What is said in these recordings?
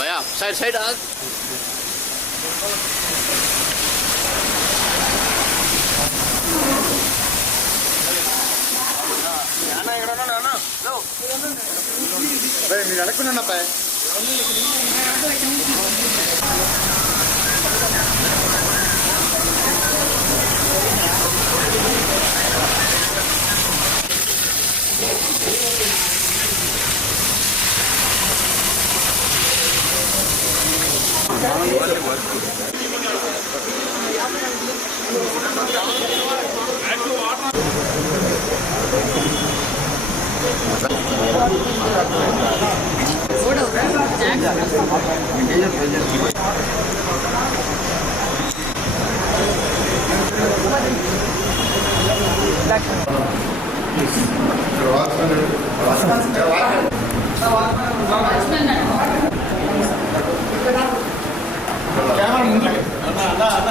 भैया side side आग మీరు అడగకుండా పై Yes. There are, there are, there are.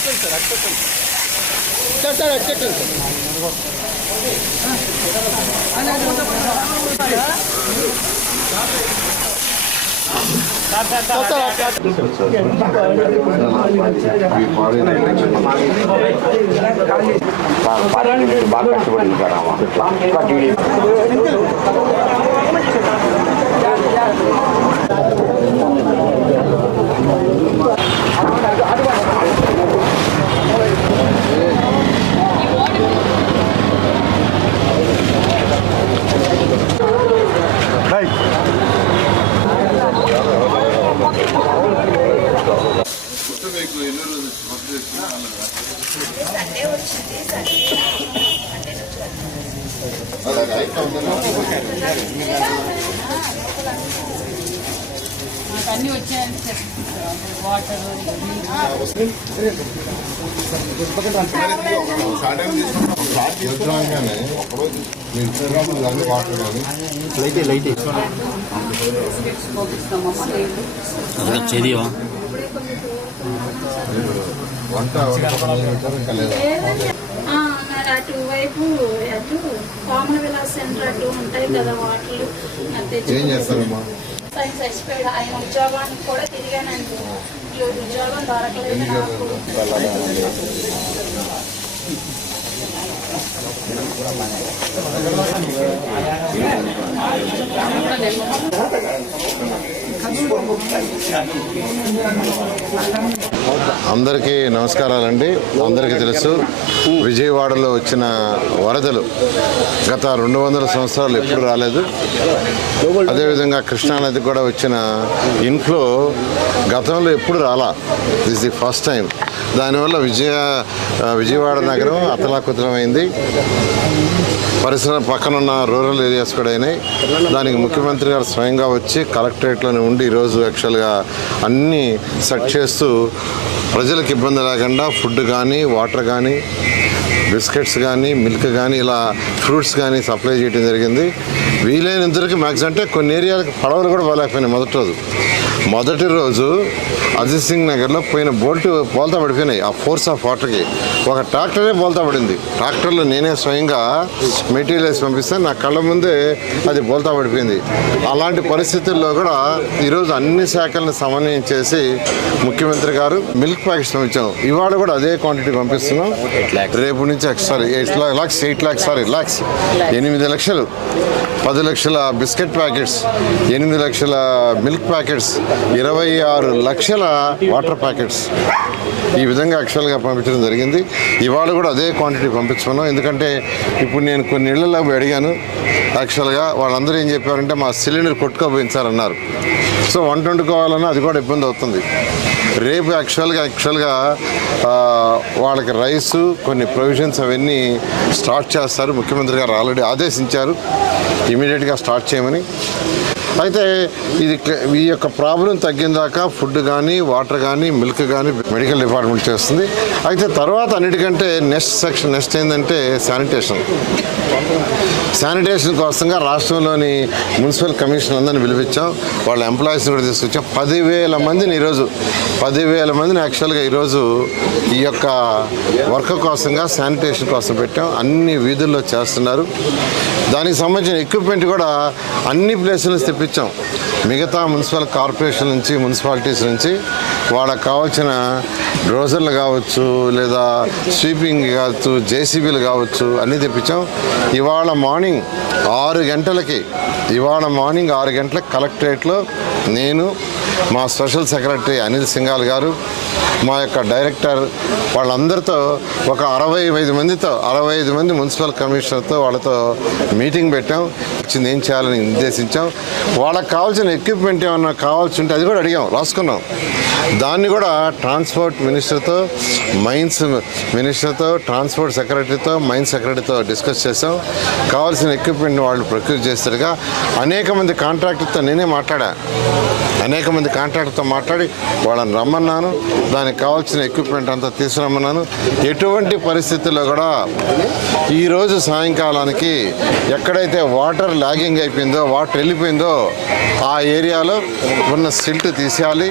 అట్టుకొట్టండి సార్ అట్టుకొట్టండి సార్ అట్టుకొట్టండి సార్ సార్ అట్టుకొట్టండి సార్ సార్ సార్ అట్లా బాగా అన్ని వచ్చాయండి సార్ వాటర్ పంపిస్తున్నామమ్మా నీళ్ళు చెదివా వంట ఇంకా లేదా ఆ, మరి అటువైపు అటు కోమల విలాస్ సెంటర్ అటు ఉంటాయి కదా వాటిలు. నాకు తెచ్చి ఏం చేస్తారమ్మా? సైన్స్ ఎక్స్పైర్డ్ ఆయన ఉద్యోగానికి కూడా తిరిగానండి. ఉద్యోగం దొరకలేదు నాకు. అందరికీ నమస్కారాలండి. అందరికీ తెలుసు విజయవాడలో వచ్చిన వరదలు గత రెండు వందల సంవత్సరాలు ఎప్పుడు రాలేదు. అదేవిధంగా కృష్ణానది కూడా వచ్చిన ఇన్ఫ్లో గతంలో ఎప్పుడు రాలా. దిస్ ది ఫస్ట్ టైం దానివల్ల విజయ విజయవాడ నగరం అతలాకుతలమైంది. పరిసర పక్కనున్న రూరల్ ఏరియాస్ కూడా అయినాయి. దానికి ముఖ్యమంత్రి గారు స్వయంగా వచ్చి కలెక్టరేట్లోనే ఉండి ఈరోజు యాక్చువల్గా అన్నీ సెట్ చేస్తూ ప్రజలకు ఇబ్బంది లేకుండా ఫుడ్ కానీ వాటర్ కానీ బిస్కెట్స్ కానీ మిల్క్ కానీ ఇలా ఫ్రూట్స్ కానీ సప్లై చేయడం జరిగింది. వీలైనంతవరకు మ్యాక్సిమం అంటే కొన్ని ఏరియాలకు పడవలు కూడా పోలేకపోయినాయి మొదటి రోజు. మొదటి రోజు అజిత్ సింగ్ నగర్లో పోయిన బోల్ట్ పోల్తా పడిపోయినాయి. ఆ ఫోర్స్ ఆఫ్ వాటర్కి ఒక ట్రాక్టరే బోల్తా పడింది. ట్రాక్టర్లో నేనే స్వయంగా మెటీరియల్ వేసి పంపిస్తే నా కళ్ళ ముందే అది బోల్తా పడిపోయింది. అలాంటి పరిస్థితుల్లో కూడా ఈరోజు అన్ని శాఖలను సమన్వయం చేసి ముఖ్యమంత్రి గారు మిల్క్ ప్యాకెట్స్ పంపించాం ఇవాళ కూడా అదే క్వాంటిటీ పంపిస్తున్నాం. రేపు నుంచి sorry eight lakhs eight lakhs sorry lakhs ఎనిమిది లక్షలు. పది లక్షల బిస్కెట్ ప్యాకెట్స్ ఎనిమిది లక్షల మిల్క్ ప్యాకెట్స్ ఇరవై ఆరు లక్షల వాటర్ ప్యాకెట్స్ ఈ విధంగా యాక్చువల్గా పంపించడం జరిగింది. ఇవాళ కూడా అదే క్వాంటిటీ పంపించుకున్నాం. ఎందుకంటే ఇప్పుడు నేను కొన్ని ఇళ్ళలో అడిగాను. యాక్చువల్గా వాళ్ళందరూ ఏం చెప్పారంటే మా సిలిండర్ కొట్టుకోపోయింది సార్ అన్నారు. సో వంట వండుకోవాలన్నా అది కూడా ఇబ్బంది అవుతుంది. రేపు యాక్చువల్గా యాక్చువల్గా వాళ్ళకి రైస్ కొన్ని ప్రొవిజన్స్ అవన్నీ స్టార్ట్ చేస్తారు. ముఖ్యమంత్రి గారు ఆల్రెడీ ఆదేశించారు. ఇమీడియట్గా స్టార్ట్ చేయమని. అయితే ఇది ఈ యొక్క ప్రాబ్లం తగ్గిన దాకా ఫుడ్ కానీ వాటర్ కానీ మిల్క్ కానీ మెడికల్ డిపార్ట్మెంట్ చేస్తుంది. అయితే తర్వాత అన్నిటికంటే నెక్స్ట్ సెక్షన్ నెక్స్ట్ ఏంటంటే శానిటేషన్. శానిటేషన్ కోసంగా రాష్ట్రంలోని మున్సిపల్ కమిషన్ అందరిని పిలిపించాం. వాళ్ళ ఎంప్లాయీస్ని కూడా తీసుకొచ్చాం. పదివేల మందిని ఈరోజు పదివేల మందిని యాక్చువల్గా ఈరోజు ఈ యొక్క వర్క్ కోసంగా శానిటేషన్ కోసం పెట్టాం. అన్ని వీధుల్లో చేస్తున్నారు. దానికి సంబంధించిన ఎక్విప్మెంట్ కూడా అన్ని ప్లేసుల తెప్పించారు ఇచ్చాం. మిగతా మున్సిపల్ కార్పొరేషన్ నుంచి మున్సిపాలిటీస్ నుంచి వాళ్ళకి కావాల్సిన డ్రోజర్లు కావచ్చు లేదా స్వీపింగ్ కావచ్చు జేసీబీలు కావచ్చు అన్నీ తెప్పించాం. ఇవాళ మార్నింగ్ ఆరు గంటలకి ఇవాళ మార్నింగ్ ఆరు గంటలకు కలెక్టరేట్లో నేను మా స్పెషల్ సెక్రటరీ అనిల్ సింగాల్ గారు మా యొక్క డైరెక్టర్ వాళ్ళందరితో ఒక అరవై ఐదు మందితో అరవై ఐదు మంది మున్సిపల్ కమిషనర్తో వాళ్ళతో మీటింగ్ పెట్టాం. వచ్చింది ఏం చేయాలని నిర్దేశించాం. వాళ్ళకి కావాల్సిన ఎక్విప్మెంట్ ఏమన్నా కావాల్సి ఉంటే అది కూడా అడిగాం రాసుకున్నాం. దాన్ని కూడా ట్రాన్స్పోర్ట్ మినిస్టర్తో మైన్స్ మినిస్టర్తో ట్రాన్స్పోర్ట్ సెక్రటరీతో మైన్స్ సెక్రటరీతో డిస్కస్ చేసాం కావాల్సిన ఎక్విప్మెంట్ వాళ్ళు ప్రొక్యూర్ చేస్తారుగా అనేక మంది కాంట్రాక్టర్తో నేనే మాట్లాడా. అనేక మంది కాంట్రాక్టర్తో మాట్లాడి వాళ్ళని రమ్మన్నాను. దాని దానికి కావాల్సిన ఎక్విప్మెంట్ అంతా తీసుకురమ్మన్నాను. ఎటువంటి పరిస్థితుల్లో కూడా ఈరోజు సాయంకాలానికి ఎక్కడైతే వాటర్ లాగింగ్ అయిపోయిందో వాటర్ వెళ్ళిపోయిందో ఆ ఏరియాలో ఉన్న సిల్ట్ తీసేయాలి.